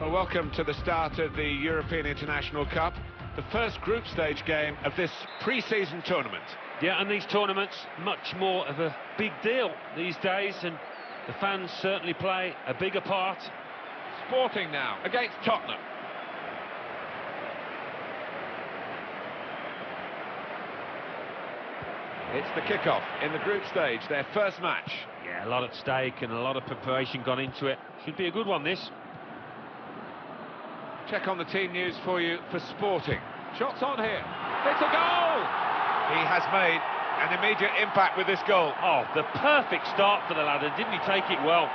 Well, welcome to the start of the European International Cup, the first group stage game of this pre-season tournament. Yeah, and these tournaments, much more of a big deal these days, and the fans certainly play a bigger part. Sporting now against Tottenham. It's the kickoff in the group stage, their first match. Yeah, a lot at stake and a lot of preparation gone into it. Should be a good one, this. Check on the team news for you for Sporting. Shots on here. It's a goal! He has made an immediate impact with this goal. Oh, the perfect start for the lad, and didn't he take it well?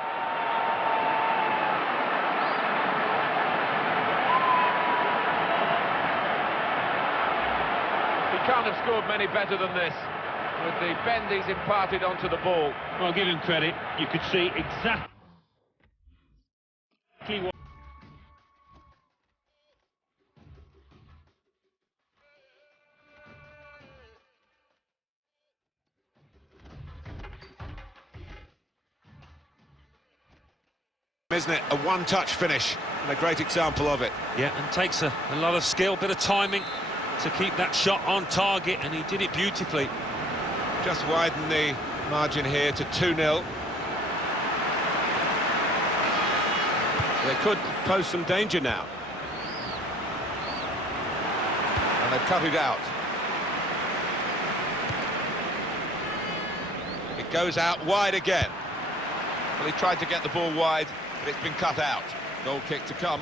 He can't have scored many better than this, with the bend he's imparted onto the ball. Well, give him credit. You could see exactly what... Isn't it? A one-touch finish, and a great example of it. Yeah, and takes a lot of skill, bit of timing to keep that shot on target, and he did it beautifully. Just widen the margin here to 2-0. They could pose some danger now. And they've cut it out. It goes out wide again. Well, he tried to get the ball wide, but it's been cut out. Goal kick to come.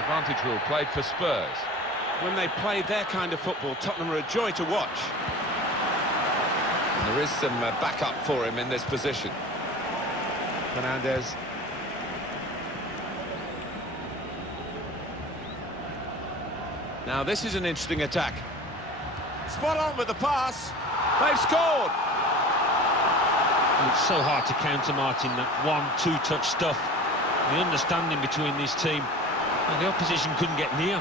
Advantage rule played for Spurs. When they play their kind of football, Tottenham are a joy to watch. And there is some backup for him in this position. Fernandez. Now this is an interesting attack. Spot on with the pass. They've scored. And it's so hard to counter, Martin, that 1-2 touch stuff. The understanding between this team, and the opposition couldn't get near.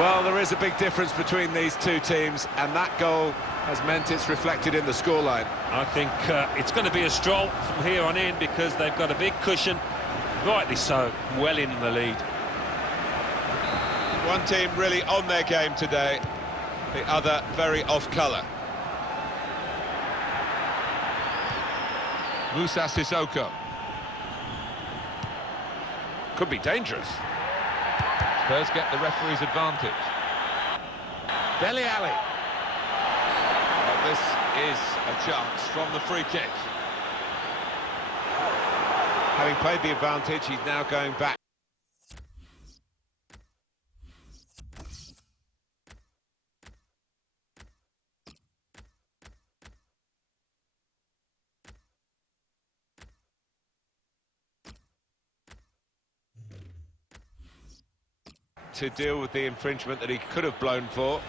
Well, there is a big difference between these two teams, and that goal has meant it's reflected in the scoreline. I think it's going to be a stroll from here on in, because they've got a big cushion, rightly so, well in the lead. One team really on their game today, the other very off colour. Musa Sissoko. Could be dangerous. Spurs get the referee's advantage. Dele Alli. Well, this is a chance from the free kick. Having played the advantage, he's now going back. To deal with the infringement that he could have blown for,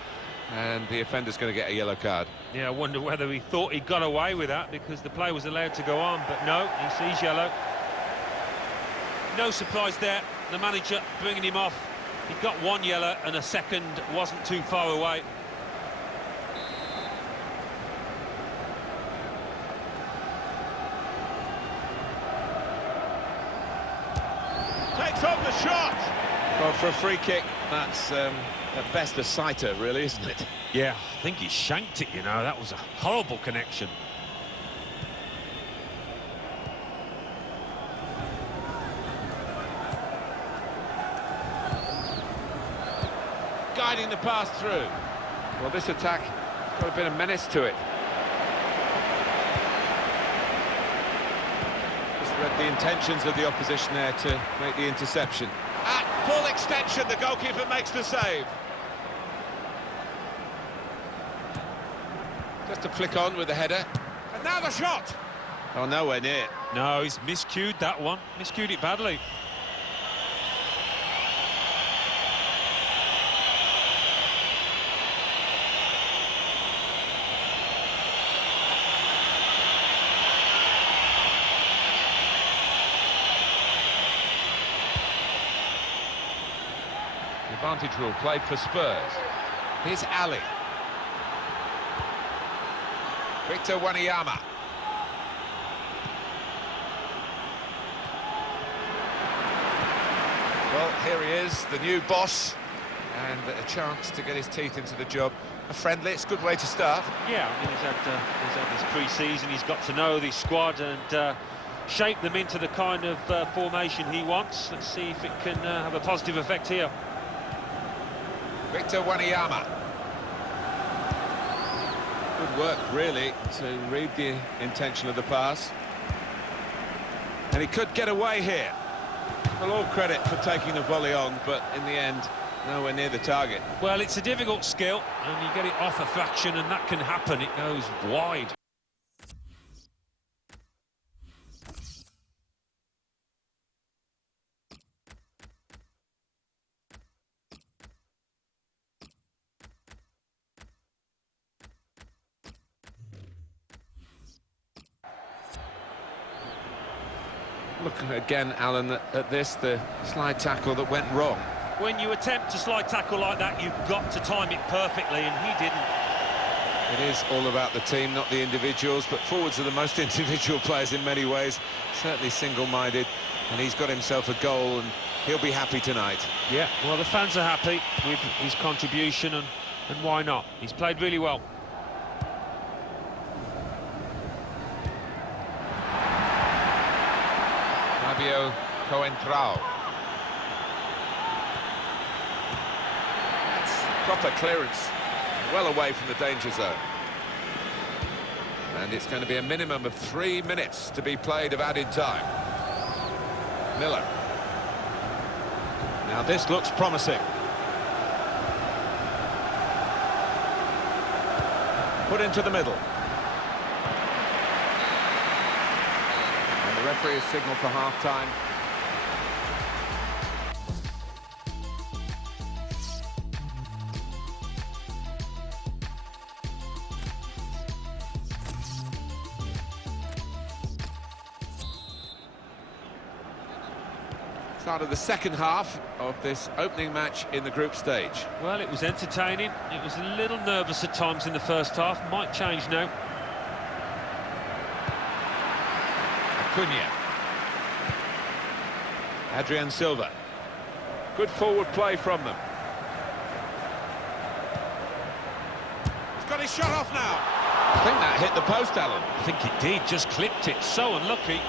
and the offender's going to get a yellow card. Yeah, I wonder whether he thought he got away with that, because the play was allowed to go on, but no, he sees yellow. No surprise there, the manager bringing him off. He got one yellow and a second wasn't too far away. Takes on the shot! Well, for a free kick, that's at best a sighter, really, isn't it? Yeah, I think he shanked it, you know. That was a horrible connection. Guiding the pass through. Well, this attack has got a bit of menace to it. Just read the intentions of the opposition there to make the interception. At full extension, the goalkeeper makes the save. Just a flick on with the header. And now the shot! Oh, nowhere near. No, he's miscued that one. Miscued it badly. Advantage rule played for Spurs. Here's Ali. Victor Wanyama. Well, here he is, the new boss, and a chance to get his teeth into the job. A friendly, it's a good way to start. Yeah, I mean, he's had this pre-season, he's got to know this squad and shape them into the kind of formation he wants. Let's see if it can have a positive effect here. Victor Wanyama. Good work, really, to read the intention of the pass. And he could get away here. Well, all credit for taking the volley on, but in the end, nowhere near the target. Well, it's a difficult skill, and you get it off a fraction, and that can happen. It goes wide. Look again, Alan, at this, the slide tackle that went wrong. When you attempt to slide tackle like that, you've got to time it perfectly, and he didn't. It is all about the team, not the individuals, but forwards are the most individual players in many ways, certainly single-minded, and he's got himself a goal, and he'll be happy tonight. Yeah, well, the fans are happy with his contribution, and why not? He's played really well. Fabio Coentrao. That's proper clearance, well away from the danger zone. And it's going to be a minimum of 3 minutes to be played of added time. Miller. Now this looks promising. Put into the middle. And the referee has signalled for half-time. Start of the second half of this opening match in the group stage. Well, it was entertaining. It was a little nervous at times in the first half. Might change now. Acuna. Adrian Silva. Good forward play from them. He's got his shot off now. I think that hit the post, Alan. I think it did, just clipped it. So unlucky.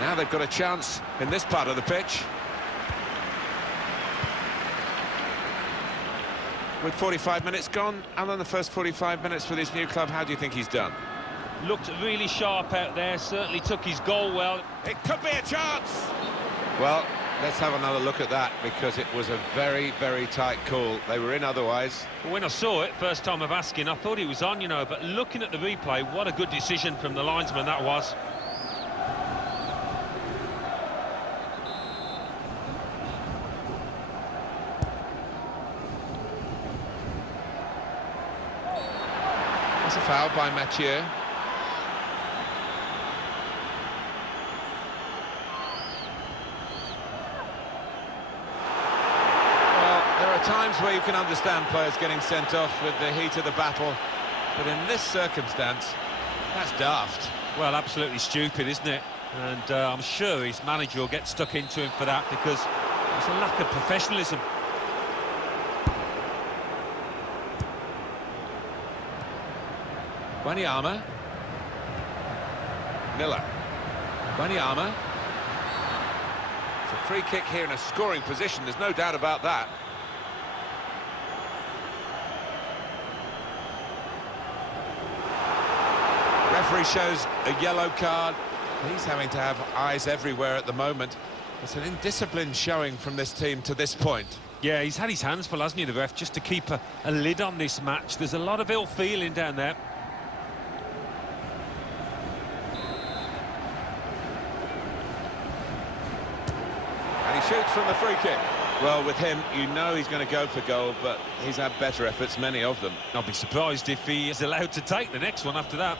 Now they've got a chance in this part of the pitch. With 45 minutes gone, Alan, the first 45 minutes with his new club, how do you think he's done? Looked really sharp out there, certainly took his goal well. It could be a chance! Well, let's have another look at that, because it was a very, very tight call. They were in otherwise. When I saw it, first time of asking, I thought he was on, you know, but looking at the replay, what a good decision from the linesman that was. That's a foul by Mathieu. Times where you can understand players getting sent off with the heat of the battle, but in this circumstance, that's daft. Well, absolutely stupid, isn't it? And I'm sure his manager will get stuck into him for that, because there's a lack of professionalism. Wanyama. Miller. Wanyama. It's a free kick here in a scoring position, there's no doubt about that. Referee shows a yellow card. He's having to have eyes everywhere at the moment. It's an indisciplined showing from this team to this point. Yeah, he's had his hands full, hasn't he, the ref, just to keep a lid on this match. There's a lot of ill feeling down there. shoots from the free kick. Well, with him, you know he's going to go for goal, but he's had better efforts, many of them. I'll be surprised if he is allowed to take the next one after that.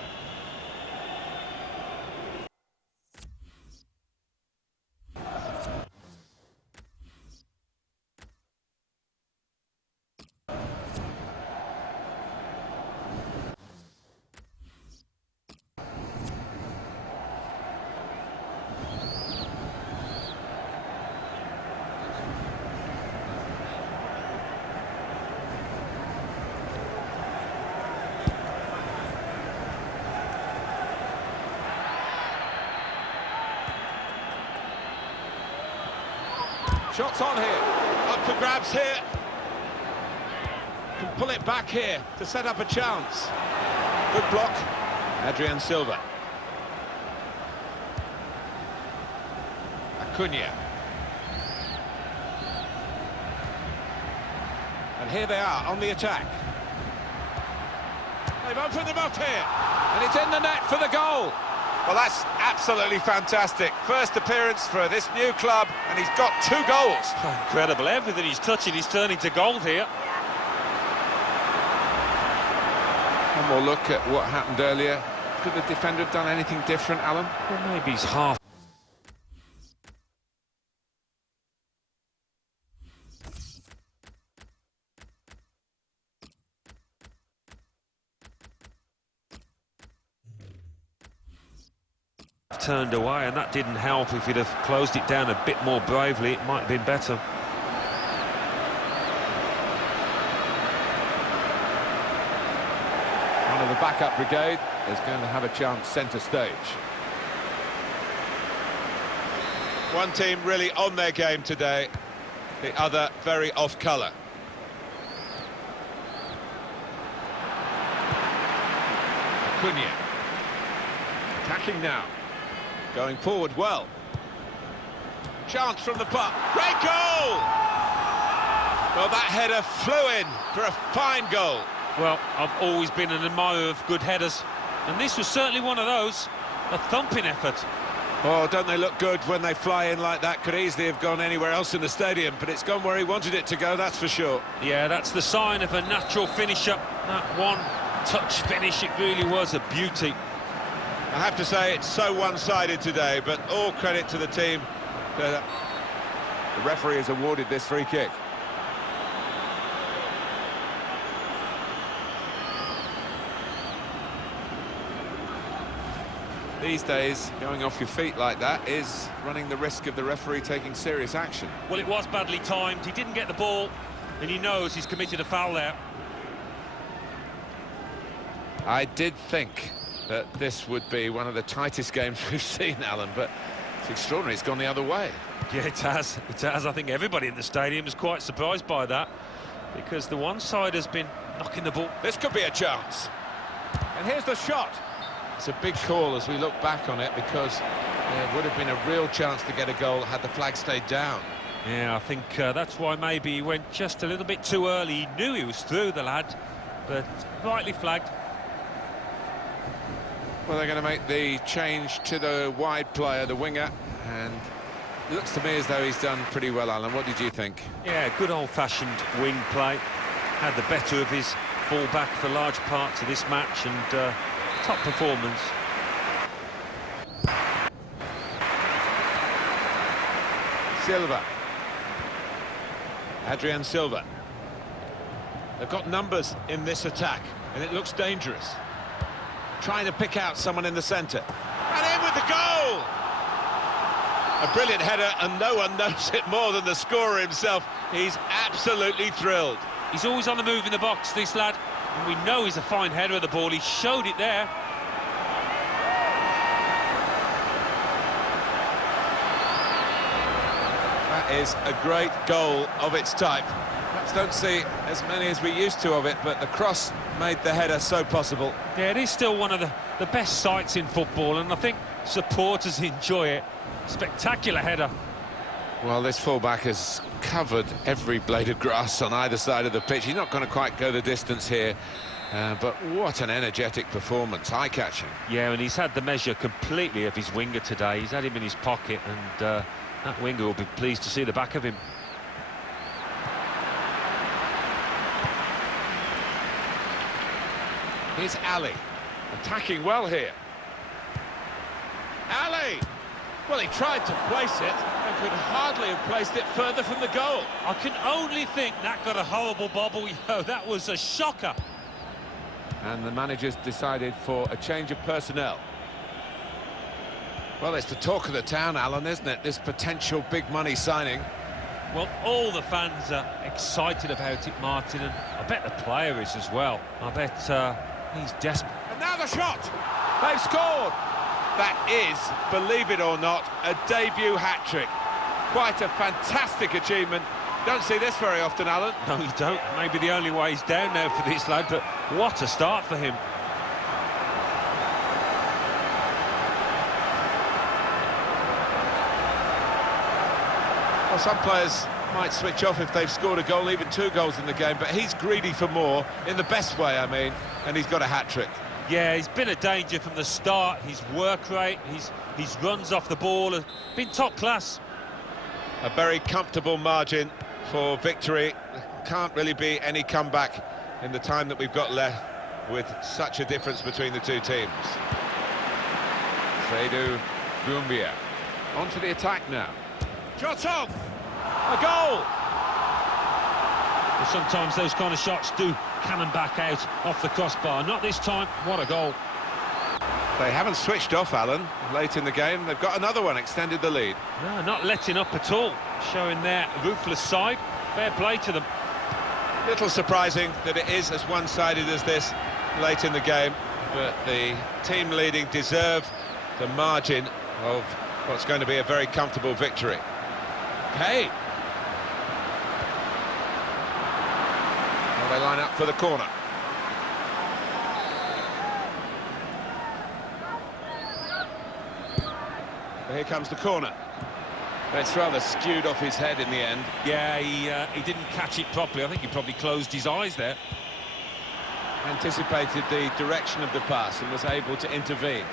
Shots on here, up for grabs here. Can pull it back here to set up a chance. Good block, Adrian Silva. Acuna. And here they are on the attack. They've opened them up here, and it's in the net for the goal. Well, that's absolutely fantastic. First appearance for this new club, and he's got 2 goals. Incredible. Everything he's touching, he's turning to gold here. One more look at what happened earlier. Could the defender have done anything different, Alan? Well, maybe he's half. Turned away, and that didn't help. If he'd have closed it down a bit more bravely, it might have been better. One of the backup brigade is going to have a chance centre stage. One team really on their game today, the other very off colour. Acuna. Attacking now. Going forward well. Chance from the puck. Great goal! Well, that header flew in for a fine goal. Well, I've always been an admirer of good headers, and this was certainly one of those. A thumping effort. Oh, don't they look good when they fly in like that? Could easily have gone anywhere else in the stadium, but it's gone where he wanted it to go, that's for sure. Yeah, that's the sign of a natural finisher. That one-touch finish, it really was a beauty. I have to say, it's so one-sided today, but all credit to the team. The referee has awarded this free kick. These days, going off your feet like that is running the risk of the referee taking serious action. Well, it was badly timed. He didn't get the ball, and he knows he's committed a foul there. I did think that this would be one of the tightest games we've seen, Alan, but it's extraordinary. It's gone the other way. Yeah, it has. It has. I think everybody in the stadium is quite surprised by that, because the one side has been knocking the ball. This could be a chance. And here's the shot. It's a big call as we look back on it, because there would have been a real chance to get a goal had the flag stayed down. Yeah, I think that's why maybe he went just a little bit too early. He knew he was through, the lad, but rightly flagged. Well, they're going to make the change to the wide player, the winger, and it looks to me as though he's done pretty well, Alan. What did you think? Yeah, good old-fashioned wing play. Had the better of his full-back for large parts of this match, and top performance. Silva. Adrian Silva. They've got numbers in this attack, and it looks dangerous. Trying to pick out someone in the centre. And in with the goal! A brilliant header, and no one knows it more than the scorer himself. He's absolutely thrilled. He's always on the move in the box, this lad. And we know he's a fine header of the ball. He showed it there. That is a great goal of its type. Perhaps don't see as many as we used to of it, but the cross made the header so possible. Yeah, it is still one of the best sights in football, and I think supporters enjoy it. Spectacular header. Well, this fullback has covered every blade of grass on either side of the pitch. He's not going to quite go the distance here, but what an energetic performance, eye-catching. Yeah, and he's had the measure completely of his winger today. He's had him in his pocket, and That winger will be pleased to see the back of him. Here's Ali, attacking well here. Ali! Well, he tried to place it and could hardly have placed it further from the goal. I can only think that got a horrible bobble. That was a shocker. And the manager's decided for a change of personnel. Well, it's the talk of the town, Alan, isn't it? This potential big money signing. Well, all the fans are excited about it, Martin, and I bet the player is as well. I bet he's desperate. And now the shot! They've scored! That is, believe it or not, a debut hat-trick. Quite a fantastic achievement. Don't see this very often, Alan. No, you don't. Maybe the only way he's down now for this lad, but what a start for him. Well, some players might switch off if they've scored a goal, even 2 goals in the game, but he's greedy for more, in the best way, I mean, and he's got a hat-trick. Yeah, he's been a danger from the start. His work rate, his runs off the ball have been top class. A very comfortable margin for victory. Can't really be any comeback in the time that we've got left with such a difference between the two teams. Seydou Doumbia onto the attack now. Shot on! A goal! Well, sometimes those kind of shots do cannon back out off the crossbar. Not this time. What a goal. They haven't switched off, Alan, late in the game. They've got another one, extended the lead. No, not letting up at all. Showing their ruthless side. Fair play to them. Little surprising that it is as one-sided as this late in the game, but the team leading deserve the margin of what's going to be a very comfortable victory. Hey! Well, they line up for the corner. Here comes the corner. It's rather skewed off his head in the end. Yeah, he didn't catch it properly. I think he probably closed his eyes there. Anticipated the direction of the pass and was able to intervene.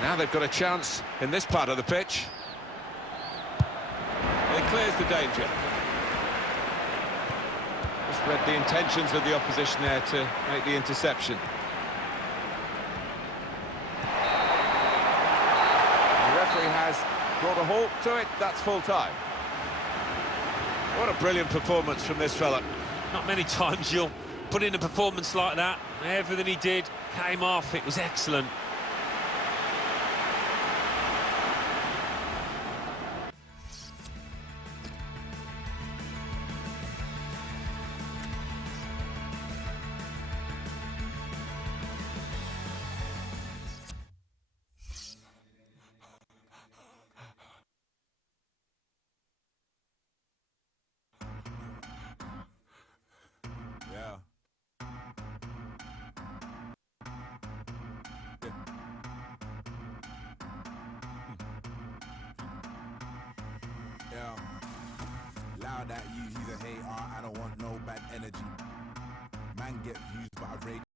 Now they've got a chance in this part of the pitch. It clears the danger. Just read the intentions of the opposition there to make the interception. The referee has brought a halt to it. That's full time. What a brilliant performance from this fella. Not many times you'll put in a performance like that. Everything he did came off. It was excellent. Loud at you, he's a hater. I don't want no bad energy. Man get views, but I rate